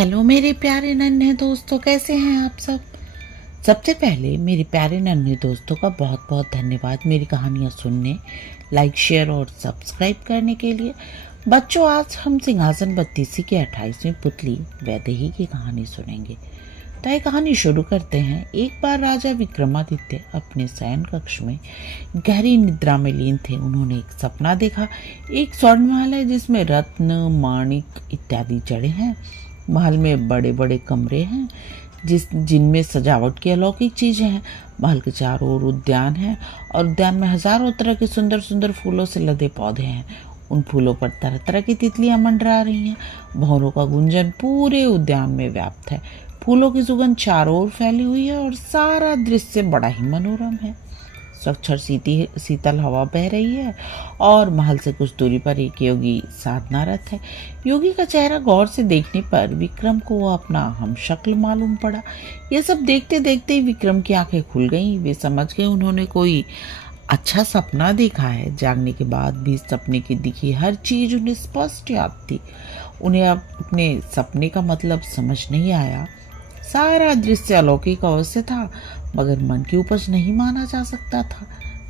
Hello मेरे प्यारे नन्हे दोस्तों, कैसे हैं आप सब। सबसे पहले मेरे प्यारे नन्हे दोस्तों का बहुत बहुत धन्यवाद मेरी कहानियाँ सुनने, लाइक, शेयर और सब्सक्राइब करने के लिए। बच्चों, आज हम सिंहासन बत्तीसी की 28वीं पुतली वैदेही की कहानी सुनेंगे। तो ये कहानी शुरू करते हैं। एक बार राजा विक्रमादित्य अपने शयन कक्ष में गहरी निद्रा में लीन थे। उन्होंने एक सपना देखा। एक स्वर्ण महल है जिसमें रत्न, माणिक इत्यादि जड़े हैं। महल में बड़े बड़े कमरे हैं जिनमें सजावट की अलौकिक चीजें हैं। महल के चारों ओर उद्यान है और उद्यान में हजारों तरह के सुंदर सुंदर फूलों से लदे पौधे हैं। उन फूलों पर तरह तरह की तितलियां मंडरा रही हैं। भौरों का गुंजन पूरे उद्यान में व्याप्त है। फूलों की सुगंध चारों ओर फैली हुई है और सारा दृश्य बड़ा ही मनोरम है। स्वच्छ और शीतल हवा बह रही है और महल से कुछ दूरी पर एक योगी साधनारत है। योगी का चेहरा गौर से देखने पर विक्रम को अपना हम शक्ल मालूम पड़ा। ये सब देखते देखते ही विक्रम की आंखें खुल गईं। वे समझ गए उन्होंने कोई अच्छा सपना देखा है। जागने के बाद भी सपने की दिखी हर चीज उन्हें स्पष्ट याद थी। उन्हें अब अपने सपने का मतलब समझ नहीं आया। सारा दृश्य अलौकिक अवश्य था, मगर मन की उपज नहीं माना जा सकता था।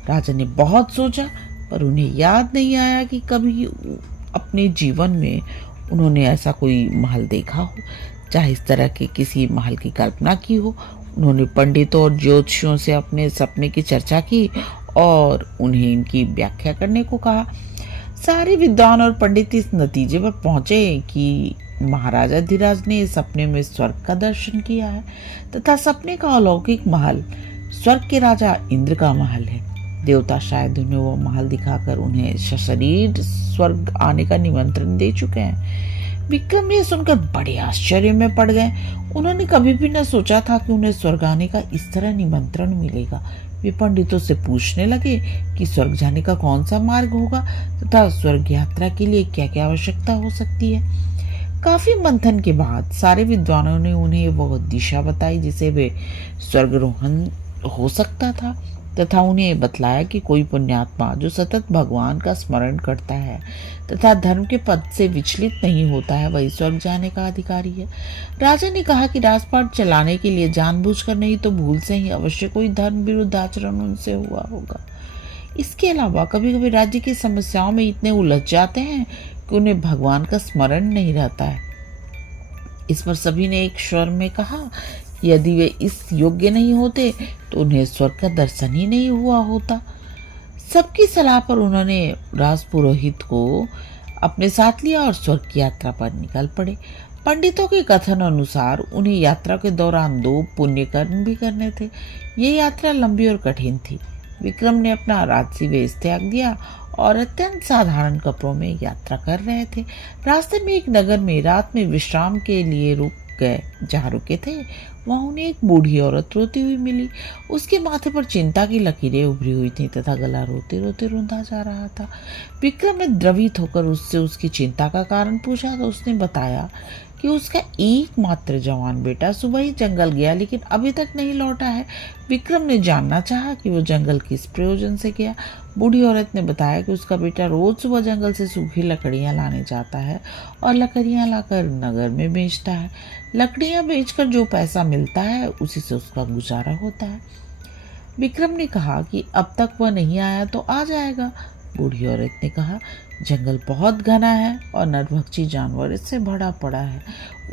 राजा ने बहुत सोचा, पर उन्हें याद नहीं आया कि कभी अपने जीवन में उन्होंने ऐसा कोई महल देखा हो, चाहे इस तरह के किसी महल की कल्पना की हो। उन्होंने पंडितों और ज्योतिषियों से अपने सपने की चर्चा की और उन्हें इनकी व्याख्या करने को कहा। सारे विद्वान और पंडित इस नतीजे पर पहुंचे कि महाराजा धीराज ने सपने में स्वर्ग का दर्शन किया है तथा सपने का अलौकिक महल स्वर्ग के राजा इंद्र का महल है। देवता शायद उन्हें वो महल दिखाकर उन्हें सशरीर स्वर्ग आने का निमंत्रण दे चुके हैं। विक्रम ये सुनकर बड़े आश्चर्य में पड़ गए। उन्होंने कभी भी न सोचा था कि उन्हें स्वर्ग आने का इस तरह निमंत्रण मिलेगा। वे पंडितों से पूछने लगे कि स्वर्ग जाने का कौन सा मार्ग होगा तथा स्वर्ग यात्रा के लिए क्या क्या आवश्यकता हो सकती है। काफी मंथन के बाद सारे विद्वानों ने उन्हें वह दिशा बताई जिसे वे स्वर्गरोहण हो सकता था तथा उन्हें बतलाया कि कोई पुण्यात्मा जो सतत भगवान का स्मरण करता है तथा धर्म के पद से विचलित नहीं होता है, वही स्वर्ग जाने का अधिकारी है। राजा ने कहा कि राजपाट चलाने के लिए जानबूझकर नहीं तो भूल से ही अवश्य कोई धर्म विरुद्ध आचरण उनसे हुआ होगा। इसके अलावा कभी कभी राज्य की समस्याओं में इतने उलझ जाते हैं कि उन्हें भगवान का स्मरण नहीं रहता है। इस पर सभी ने एक स्वर में कहा, यदि वे इस योग्य नहीं होते तो उन्हें स्वर्ग का दर्शन ही नहीं हुआ होता। सबकी सलाह पर उन्होंने राजपुरोहित को अपने साथ लिया और स्वर्ग की यात्रा पर निकल पड़े। पंडितों के कथन अनुसार उन्हें यात्रा के दौरान 2 पुण्य कर्म भी करने थे। ये यात्रा लंबी और कठिन थी। विक्रम ने अपना राजसी वेश त्याग दिया और अत्यंत साधारण कपड़ों में यात्रा कर रहे थे। रास्ते में एक नगर में रात में विश्राम के लिए रुक गए। जहाँ रुके थे वहां उन्हें एक बूढ़ी औरत रोती हुई मिली। उसके माथे पर चिंता की लकीरें उभरी हुई थीं तथा गला रोते रोते रुंधा जा रहा था। विक्रम ने द्रवित होकर उससे उसकी चिंता का कारण पूछा तो उसने बताया कि उसका एकमात्र जवान बेटा सुबह ही जंगल गया लेकिन अभी तक नहीं लौटा है। विक्रम ने जानना चाहा कि वो जंगल किस प्रयोजन से गया। बूढ़ी औरत ने बताया कि उसका बेटा रोज सुबह जंगल से सूखी लकड़ियां लाने जाता है और लकड़ियां लाकर नगर में बेचता है। लकड़ियां बेचकर जो पैसा मिलता है उसी से उसका गुजारा होता है। विक्रम ने कहा कि अब तक वह नहीं आया तो आ जाएगा। बूढ़ी औरत ने कहा, जंगल बहुत घना है और नरभक्षी जानवर इससे भरा पड़ा है।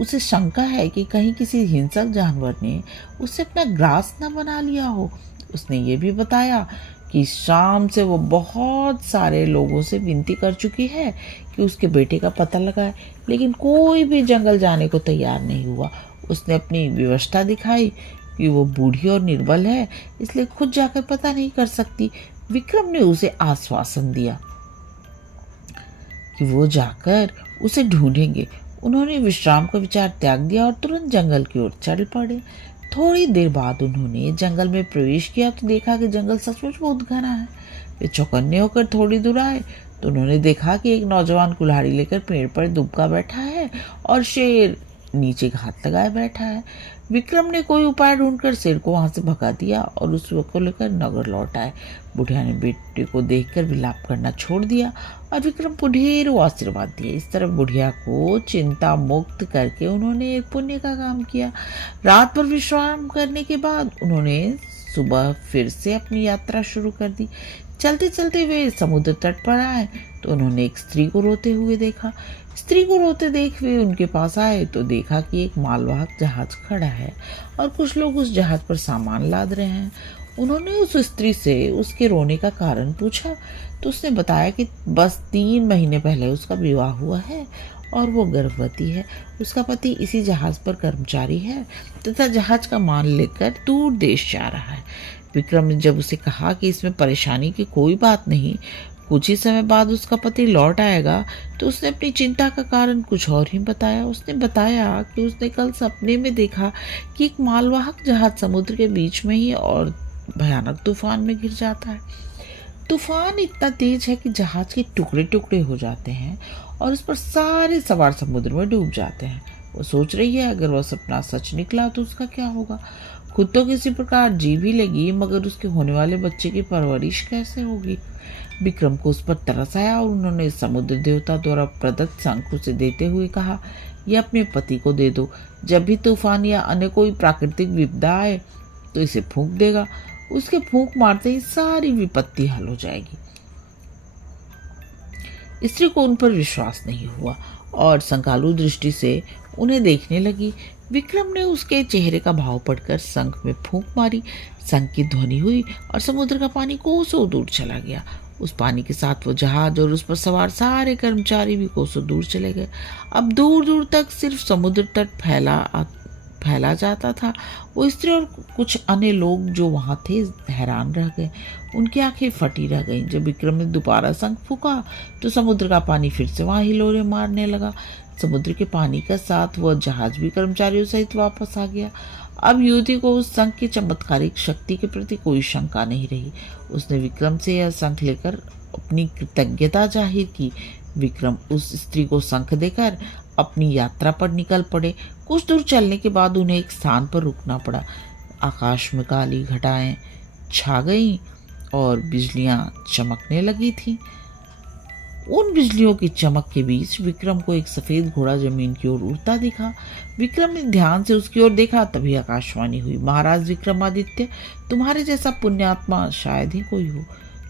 उसे शंका है कि कहीं किसी हिंसक जानवर ने उसे अपना ग्रास न बना लिया हो। उसने ये भी बताया कि शाम से वो बहुत सारे लोगों से विनती कर चुकी है कि उसके बेटे का पता लगाए, लेकिन कोई भी जंगल जाने को तैयार नहीं हुआ। उसने अपनी व्यवस्था दिखाई कि वो बूढ़ी और निर्बल है, इसलिए खुद जाकर पता नहीं कर सकती। विक्रम ने उसे आश्वासन दिया कि वो जाकर उसे ढूंढेंगे। उन्होंने विश्राम का विचार त्याग दिया और तुरंत जंगल की ओर चल पड़े। थोड़ी देर बाद उन्होंने जंगल में प्रवेश किया तो देखा कि जंगल सचमुच बहुत घना है। वे चौकन्ने होकर थोड़ी दूर आए तो उन्होंने देखा कि एक नौजवान कुल्हाड़ी लेकर पेड़ पर दुबका बैठा है और शेर नीचे घात लगाए बैठा है। विक्रम ने कोई उपाय ढूंढकर शेर को वहां से भगा दिया और उस वक्त को लेकर नगर लौट आए। बुढ़िया ने बेटे को देखकर विलाप करना छोड़ दिया और विक्रम को ढेरों आशीर्वाद दिए। इस तरह बुढ़िया को चिंता मुक्त करके उन्होंने एक पुण्य का काम किया। रात भर विश्राम करने के बाद उन्होंने सुबह फिर से अपनी यात्रा शुरू कर दी। चलते चलते वे समुद्र तट पर आए तो उन्होंने एक स्त्री को रोते हुए देखा। स्त्री को रोते देख वे उनके पास आए तो देखा कि एक मालवाहक जहाज खड़ा है और कुछ लोग उस जहाज पर सामान लाद रहे हैं। उन्होंने उस स्त्री से उसके रोने का कारण पूछा तो उसने बताया कि बस 3 महीने पहले उसका विवाह हुआ है और वो गर्भवती है। उसका पति इसी जहाज पर कर्मचारी है तथा जहाज का माल लेकर दूर देश जा रहा है। विक्रम ने जब उसे कहा कि इसमें परेशानी की कोई बात नहीं, कुछ ही समय बाद उसका पति लौट आएगा, तो उसने अपनी चिंता का कारण कुछ और ही बताया। उसने बताया कि उसने कल सपने में देखा कि एक मालवाहक जहाज समुद्र के बीच में ही और भयानक तूफान में गिर जाता है। तूफान इतना तेज है कि जहाज के टुकड़े टुकड़े हो जाते हैं और उस पर सारे सवार समुद्र में डूब जाते हैं। वो सोच रही है अगर वह सपना सच निकला तो उसका क्या होगा। खुद तो किसी प्रकार जी भी लेगी मगर उसके होने वाले बच्चे की परवरिश कैसे होगी। विक्रम को उस पर तरस आया और उन्होंने समुद्र देवता द्वारा प्रदत्त शंख उसे देते हुए कहा, यह अपने पति को दे दो। जब भी तूफान या अन्य कोई प्राकृतिक विपदा आए तो इसे फूंक देगा। उसके फूंक मारते ही सारी विपत्ति हल हो जाएगी। स्त्री को उन पर विश्वास नहीं हुआ और शंकालु दृष्टि से उन्हें देखने लगी। विक्रम ने उसके चेहरे का भाव पढ़कर शंख में फूंक मारी। शंख की ध्वनि हुई और समुद्र का पानी कोसों दूर चला गया। उस पानी के साथ वो जहाज और उस पर सवार सारे कर्मचारी भी कोसों दूर चले गए। अब दूर दूर तक सिर्फ समुद्र तट फैला जाता था। वो स्त्री और कुछ अन्य लोग जो वहां थे हैरान रह गए। उनकी आंखें फटी रह गईं। जब विक्रम ने दोबारा शंख फूंका तो समुद्र का पानी फिर से वहां हिलोरे मारने लगा। समुद्र के पानी का साथ वह जहाज भी कर्मचारियों सहित वापस आ गया। अब युवती को उस शंख की चमत्कारिक शक्ति के प्रति कोई शंका नहीं रही। उसने विक्रम से यह शंख लेकर अपनी कृतज्ञता जाहिर की। विक्रम उस स्त्री को शंख देकर अपनी यात्रा पर निकल पड़े। कुछ दूर चलने के बाद उन्हें एक स्थान पर रुकना पड़ा। आकाश में काली घटाएं छा गईं और बिजलियां चमकने लगी थीं। उन बिजलियों की चमक के बीच विक्रम को एक सफेद घोड़ा जमीन की ओर उड़ता दिखा। विक्रम ने ध्यान से उसकी ओर देखा, तभी आकाशवाणी हुई, महाराज विक्रमादित्य, तुम्हारे जैसा पुण्यात्मा शायद ही कोई हो।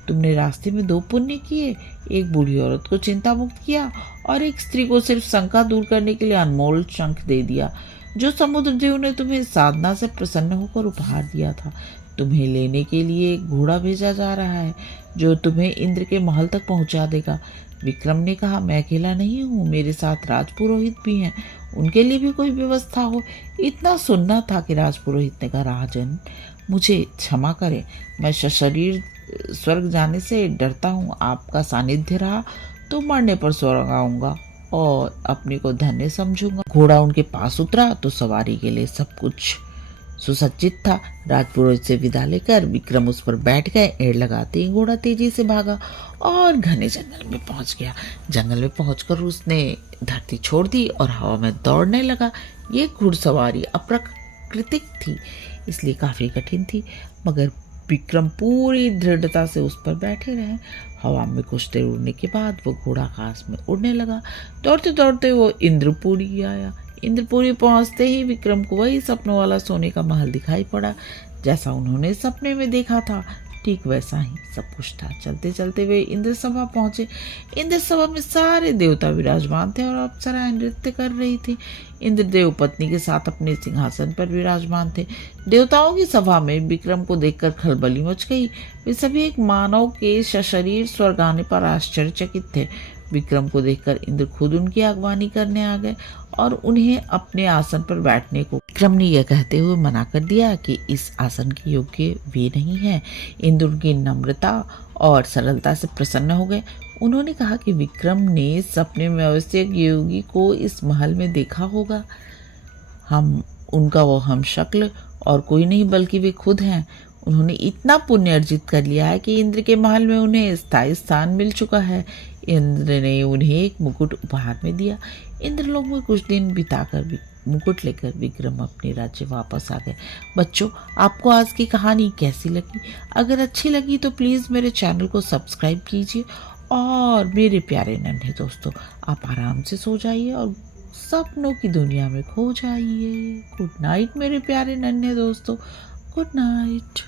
तुमने रास्ते में 2 पुण्य किए, एक बूढ़ी औरत को चिंता मुक्त किया और एक स्त्री को सिर्फ शंका दूर करने के लिए अनमोल शंख दे दिया, जो समुद्र देव ने तुम्हें साधना से प्रसन्न होकर उपहार दिया था। तुम्हें लेने के लिए एक घोड़ा भेजा जा रहा है जो तुम्हें इंद्र के महल तक पहुंचा देगा। विक्रम ने कहा, मैं अकेला नहीं हूँ, मेरे साथ राजपुरोहित भी हैं, उनके लिए भी कोई व्यवस्था हो। इतना सुनना था कि राजपुरोहित ने कहा, राजन मुझे क्षमा करें, मैं सशरीर स्वर्ग जाने से डरता हूँ। आपका सानिध्य रहा तो मरने पर स्वर्ग आऊंगा और अपने को धन्य समझूंगा। घोड़ा उनके पास उतरा तो सवारी के लिए सब कुछ सुसज्जित था। राजपुरोहित से विदा लेकर विक्रम उस पर बैठ गए। एड़ लगाते ही घोड़ा तेजी से भागा और घने जंगल में पहुंच गया। जंगल में पहुंचकर उसने धरती छोड़ दी और हवा में दौड़ने लगा। ये घुड़सवारी अप्राकृतिक थी, इसलिए काफी कठिन थी, मगर विक्रम पूरी दृढ़ता से उस पर बैठे रहे। हवा में कुछ देर उड़ने के बाद वो घोड़ा आकाश में उड़ने लगा। दौड़ते दौड़ते वो इंद्रपुरी आया। इंद्रपुरी पहुंचते ही विक्रम को वही सपनों वाला सोने का महल दिखाई पड़ा। जैसा उन्होंने सपने में देखा था ठीक वैसा ही सब कुछ था। चलते चलते वे इंद्र सभा पहुंचे। इंद्र सभा में सारे देवता विराजमान थे और अप्सराएं नृत्य कर रही थी। इंद्रदेव पत्नी के साथ अपने सिंहासन पर विराजमान थे। देवताओं की सभा में विक्रम को देखकर खलबली मच गई। वे सभी एक मानव के सशरीर स्वर्ग आने पर आश्चर्यचकित थे। विक्रम को देखकर इंद्र खुद उनकी अगवानी करने आ गए और उन्हें अपने आसन पर बैठने को विक्रम ने यह कहते हुए मना कर दिया कि इस आसन के योग्य वे नहीं हैं। इंद्र उनकी नम्रता और सरलता से प्रसन्न हो गए। उन्होंने कहा कि विक्रम ने सपने में अवश्य योगी को इस महल में देखा होगा। हम शक्ल और कोई नहीं बल्कि वे खुद हैं। उन्होंने इतना पुण्य अर्जित कर लिया है कि इंद्र के महल में उन्हें स्थायी स्थान मिल चुका है। इंद्र ने उन्हें एक मुकुट उपहार में दिया। इंद्रलोक में कुछ दिन बिताकर मुकुट लेकर विक्रम अपने राज्य वापस आ गए। बच्चों, आपको आज की कहानी कैसी लगी? अगर अच्छी लगी तो प्लीज़ मेरे चैनल को सब्सक्राइब कीजिए और मेरे प्यारे नन्हे दोस्तों, आप आराम से सो जाइए और सपनों की दुनिया में खो जाइए। गुड नाइट मेरे प्यारे नन्हे दोस्तों, गुड नाइट।